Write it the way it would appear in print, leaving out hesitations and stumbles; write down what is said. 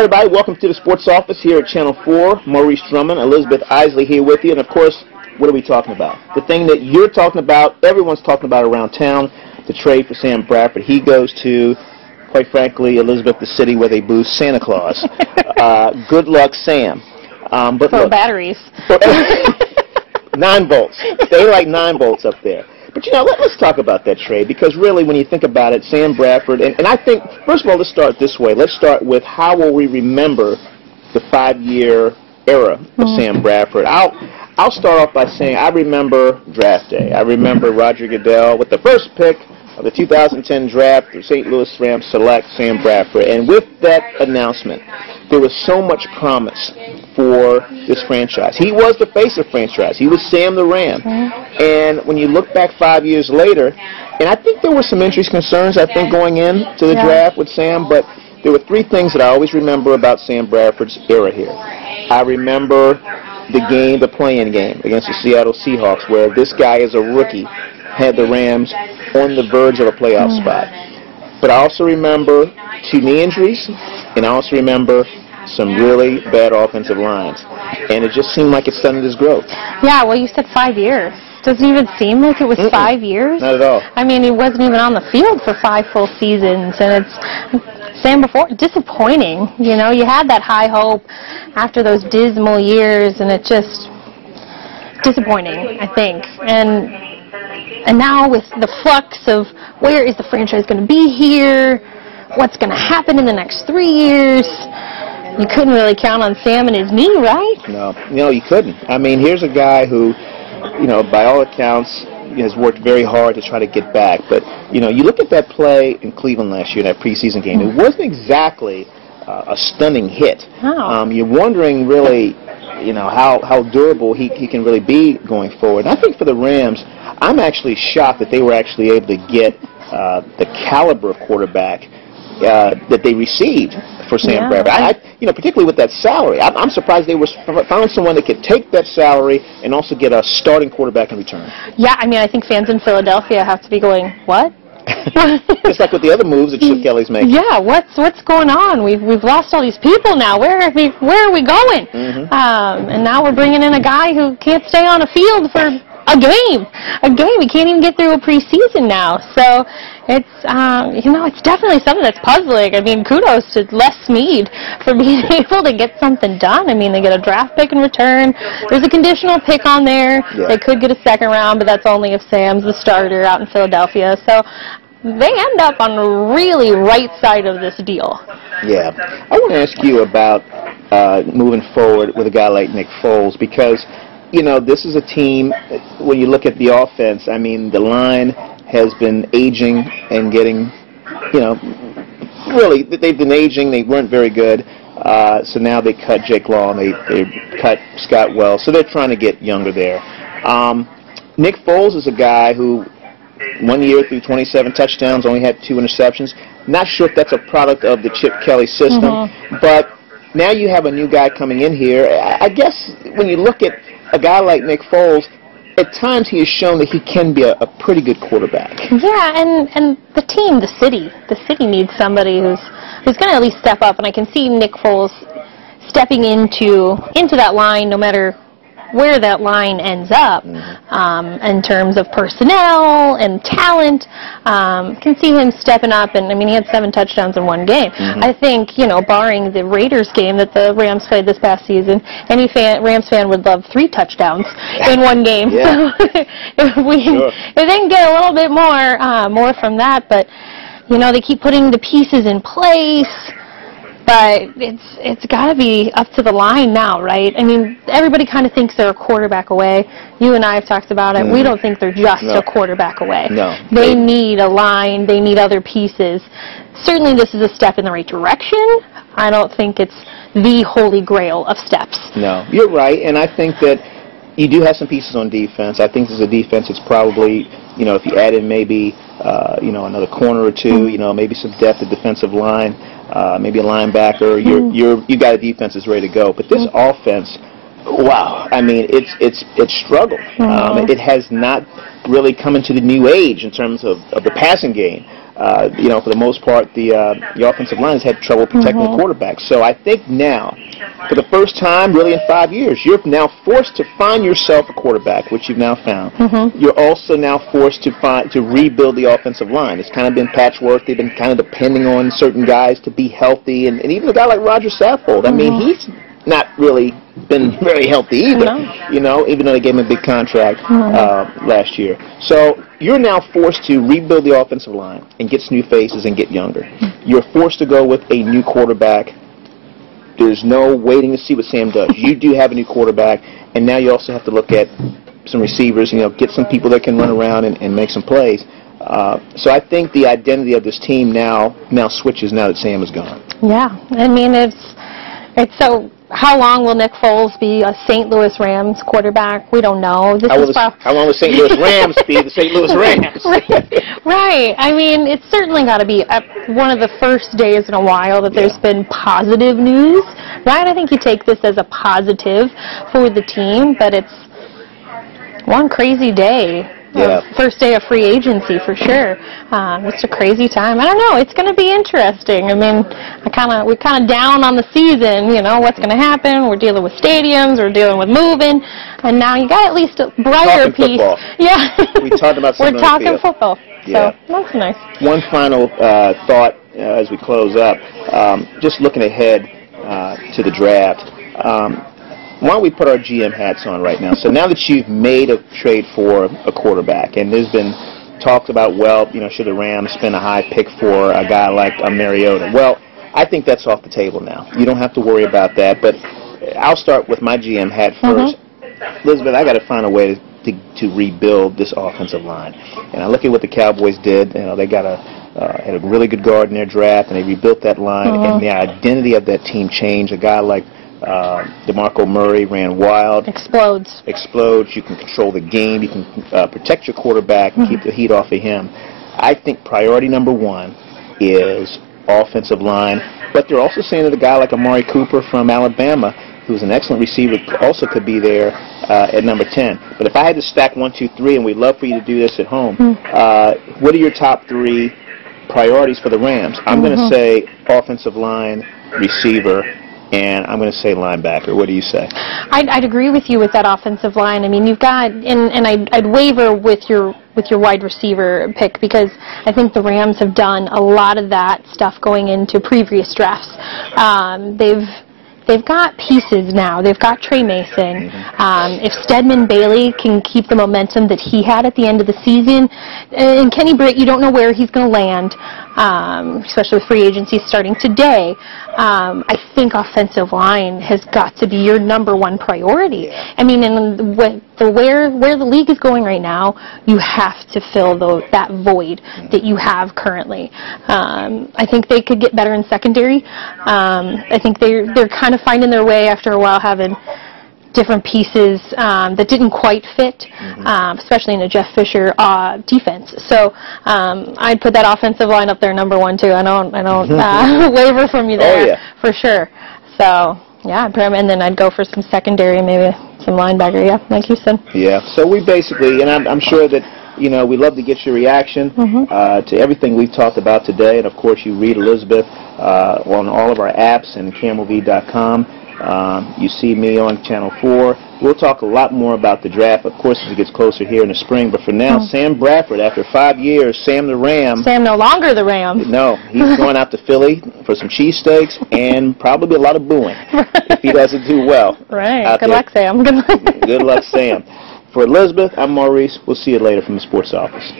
everybody. Welcome to the Sports Office here at Channel 4. Maurice Drummond, Elizabeth Isley here with you. And, of course, what are we talking about? The thing that you're talking about, everyone's talking about around town, the trade for Sam Bradford. He goes to, quite frankly, Elizabeth, the city where they boo Santa Claus. Good luck, Sam. But for look, batteries. 9 volts. They like 9 volts up there. But, you know, let's talk about that trade, because really when you think about it, Sam Bradford, and I think, first of all, let's start this way. Let's start with how will we remember the 5-year era of Sam Bradford. I'll start off by saying I remember draft day. I remember Roger Goodell with the first pick of the 2010 draft, the St. Louis Rams select Sam Bradford. And with that announcement, there was so much promise for this franchise. He was the face of the franchise. He was Sam the Ram. And when you look back 5 years later, and I think there were some interest concerns, I think, going into the draft with Sam, but there were 3 things that I always remember about Sam Bradford's era here. I remember the game, the play-in game against the Seattle Seahawks, where this guy as a rookie had the Rams on the verge of a playoff spot. But I also remember 2 knee injuries, and I also remember some really bad offensive lines. And it just seemed like it stunted his growth. Yeah, well, you said 5 years. Doesn't even seem like it was 5 years. Not at all. I mean, he wasn't even on the field for 5 full seasons, and it's, Sam, before, disappointing. You know, you had that high hope after those dismal years, and it just, disappointing, I think. And now with the flux of where is the franchise going to be here, what's going to happen in the next 3 years, you couldn't really count on Sam and his knee, right? No, you couldn't. I mean, here's a guy who, you know, by all accounts, has worked very hard to try to get back. But, you know, you look at that play in Cleveland last year, that preseason game, it wasn't exactly a stunning hit. You're wondering, really, you know, how durable he can really be going forward. And I think for the Rams, I'm actually shocked that they were actually able to get the caliber of quarterback that they received for Sam Bradford. You know, particularly with that salary. I'm surprised they found someone that could take that salary and also get a starting quarterback in return. Yeah, I mean, I think fans in Philadelphia have to be going, what? Just like with the other moves that Chip Kelly's making. Yeah, what's going on? We've lost all these people now. Where are we going? And now we're bringing in a guy who can't stay on a field for a game. He can't even get through a preseason now. So it's you know, it's definitely something that's puzzling. I mean, kudos to Les Snead for being able to get something done. I mean, they get a draft pick in return. There's a conditional pick on there. They could get a second round, but that's only if Sam's the starter out in Philadelphia. So they end up on the really right side of this deal. Yeah. I want to ask you about moving forward with a guy like Nick Foles, because, you know, this is a team, when you look at the offense, I mean, the line has been aging and getting, you know, really, they've been aging. They weren't very good. So now they cut Jake Long. They cut Scott Wells. So they're trying to get younger there. Nick Foles is a guy who 1 year threw 27 touchdowns, only had 2 interceptions. Not sure if that's a product of the Chip Kelly system, but now you have a new guy coming in here. I guess when you look at a guy like Nick Foles, at times he has shown that he can be a pretty good quarterback. Yeah, and the team, the city needs somebody who's going to at least step up, and I can see Nick Foles stepping into that line, no matter where that line ends up, in terms of personnel and talent. Can see him stepping up, and I mean, he had 7 touchdowns in 1 game. I think, you know, barring the Raiders game that the Rams played this past season, any Rams fan would love 3 touchdowns in 1 game. So if they can get a little bit more from that, but, you know, they keep putting the pieces in place. But it's got to be up to the line now, right? I mean, everybody kind of thinks they're a quarterback away. You and I have talked about it. We don't think they're just a quarterback away. No. They need a line. They need other pieces. Certainly this is a step in the right direction. I don't think it's the holy grail of steps. No, you're right. And I think that you do have some pieces on defense. I think this is a defense that's probably, you know, if you add in maybe, you know, another corner or 2, you know, maybe some depth at defensive line, maybe a linebacker, you got a defense that's ready to go. But this offense, wow, I mean, it's struggled. It has not really come into the new age in terms of the passing game. For the most part, the offensive line has had trouble protecting the quarterback. So I think now, for the first time really in 5 years, you're now forced to find yourself a quarterback, which you've now found. You're also now forced to rebuild the offensive line. It's kind of been patchwork. They've been kind of depending on certain guys to be healthy, and even a guy like Roger Saffold. I mean, he's not really been very healthy either, even though they gave him a big contract last year. So you're now forced to rebuild the offensive line and get some new faces and get younger. You're forced to go with a new quarterback. There's no waiting to see what Sam does. You do have a new quarterback, and now you also have to look at some receivers, get some people that can run around and make some plays. So I think the identity of this team now switches now that Sam is gone. Yeah, I mean, it's so. How long will Nick Foles be a St. Louis Rams quarterback? We don't know. How long will St. Louis Rams be the St. Louis Rams? Right. I mean, it's certainly got to be one of the first days in a while that there's been positive news, right? I think you take this as a positive for the team, but it's one crazy day. First day of free agency for sure. It's a crazy time. I don't know. It's going to be interesting. I mean, we're kind of down on the season. What's going to happen? We're dealing with stadiums. We're dealing with moving, and now you got at least a brighter piece. Football. Yeah. We talked about. We're talking football. So that's nice. One final thought as we close up. Just looking ahead to the draft. Why don't we put our GM hats on right now? So now that you've made a trade for a quarterback, and there's been talked about, should the Rams spend a high pick for a guy like a Mariota? Well, I think that's off the table now. You don't have to worry about that. But I'll start with my GM hat first. Elizabeth, I got to find a way to rebuild this offensive line. And I look at what the Cowboys did. They got had a really good guard in their draft, and they rebuilt that line. And the identity of that team changed. A guy like DeMarco Murray ran wild. Explodes. You can control the game. You can protect your quarterback and keep the heat off of him. I think priority number one is offensive line. But they're also saying that a guy like Amari Cooper from Alabama, who's an excellent receiver, also could be there at number 10. But if I had to stack 1, 2, 3, and we'd love for you to do this at home, what are your top 3 priorities for the Rams? I'm going to say offensive line, receiver, and I'm going to say linebacker. What do you say? I'd agree with you with that offensive line. I mean, you've got, and I'd waver with your wide receiver pick, because I think the Rams have done a lot of that stuff going into previous drafts. They've got pieces now. They've got Trey Mason. If Stedman Bailey can keep the momentum that he had at the end of the season, and Kenny Britt, you don't know where he's going to land, especially with free agency starting today. I think offensive line has got to be your number one priority. I mean, and where the league is going right now, you have to fill that void that you have currently. I think they could get better in secondary. I think they're kind of finding their way after a while, having different pieces that didn't quite fit, especially in a Jeff Fisher defense. So I'd put that offensive line up there number 1 too. I don't waver from you there for sure. So yeah, and then I'd go for some secondary, maybe some linebacker. Yeah, like you said. Yeah. So we basically, and I'm sure that we love to get your reaction to everything we've talked about today, and of course you read Elizabeth on all of our apps and CamelV.com. You see me on Channel 4. We'll talk a lot more about the draft, of course, as it gets closer here in the spring. But for now, Sam Bradford, after 5 years, Sam the Ram. Sam no longer the Ram. No, he's going out to Philly for some cheesesteaks and probably a lot of booing if he doesn't do well. Right. Good luck, Sam. Good luck. Good luck, Sam. For Elizabeth, I'm Maurice. We'll see you later from the Sports Office.